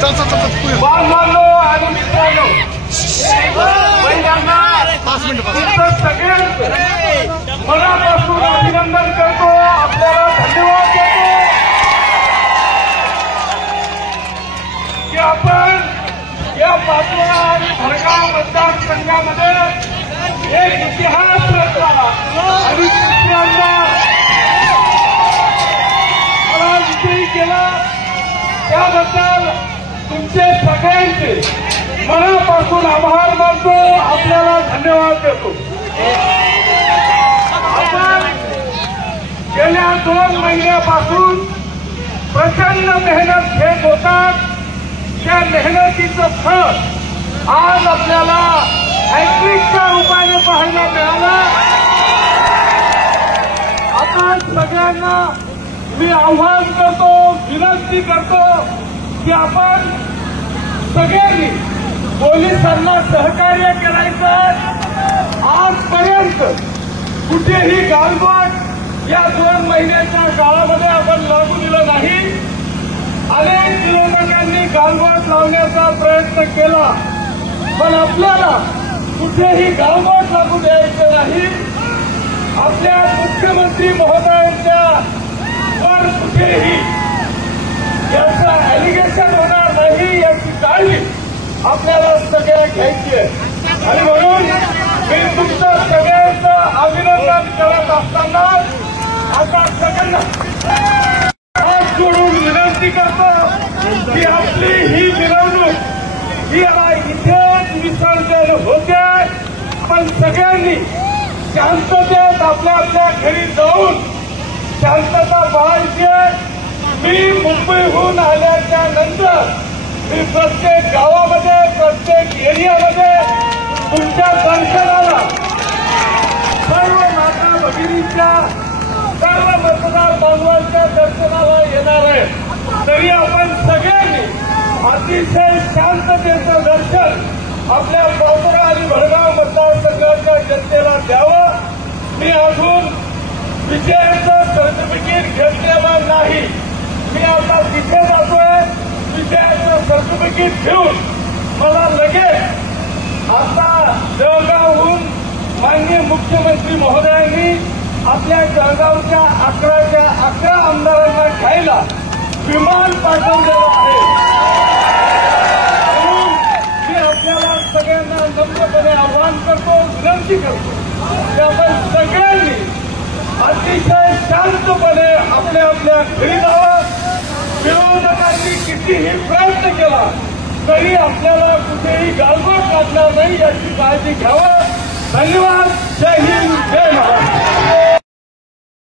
बांधवांनो आणि मित्रांनो, पहिल्यांदा तुमचं सगळ्यांचं मनापासून अभिनंदन करतो, आपल्याला धन्यवाद देतो की आपण या पाचोरा आणि भडगाव मतदारसंघामध्ये एक इतिहास रचला आणि दुसऱ्यांदा मला विजयी केला. त्याबद्दल तुमचे सगळ्यांचे मनापासून आभार मानतो, आपल्याला धन्यवाद देतो. आपण गेल्या 2 महिन्यापासून प्रचंड मेहनत घेत होतात. त्या मेहनतीचं फळ आज आपल्याला हॅट्रिकच्या रूपाने पाहायला मिळालं. आपण सगळ्यांना मी आव्हान करतो, विनंती करतो की आपण सगळ्यांनी पोलिसांना सहकार्य करायचं. आजपर्यंत कुठेही गालबोट या 2 महिन्याच्या काळामध्ये आपण लागू दिलं नाही. अनेक विरोधकांनी गालबोट लावण्याचा प्रयत्न केला, पण आपल्याला कुठेही गालबोट लागू द्यायचं नाही. आपल्या मुख्यमंत्री महोदयांच्या वर कुठेही याचं ऍलिगेशन होणार नाही याची काळजी आपल्याला सगळ्या घ्यायची आहे. आणि म्हणून मी तुमचं सगळ्यांचं अभिनंदन करत असताना आता सगळ्यांना हात जोडून विनंती करतो की आपली ही मिरवणूक ही इथेच विसर्जन होते. पण सगळ्यांनी शांततेत आपल्या आपल्या घरी जाऊन शांतता पाळायची. मी मुंबईहून आल्याच्या नंतर मी प्रत्येक गावामध्ये प्रत्येक एरियामध्ये तुमच्या दर्शनाला सर्व माता भगिनींच्या सर्व मतदार बांधवांच्या दर्शनाला येणार आहे. तरी आपण सगळ्यांनी अतिशय शांततेचं दर्शन आपल्या पाचोरा आणि भडगाव मतदारसंघाच्या जनतेला द्यावं. मी अजून विजयाचं सर्टिफिकेट घेतलेलं नाही. मी आता तिथे जातोय विजयाचं सर्टिफिकेट घेऊन. मला लगेच आता जळगावहून माननीय मुख्यमंत्री महोदयांनी आपल्या जळगावच्या 11 आमदारांना घ्यायला विमान पाठवलेलं आहे. म्हणून मी आपल्याला सगळ्यांना नम्रपणे आवाहन करतो, विनंती करतो की आपण सगळ्यांनी अतिशय शांतपणे आपल्या आपल्या घरी जावं. विरोधकांनी कितीही प्रयत्न केला तरी आपल्याला कुठेही गालबोट लागणार नाही याची काळजी घ्यावं. धन्यवाद. जय हिंद.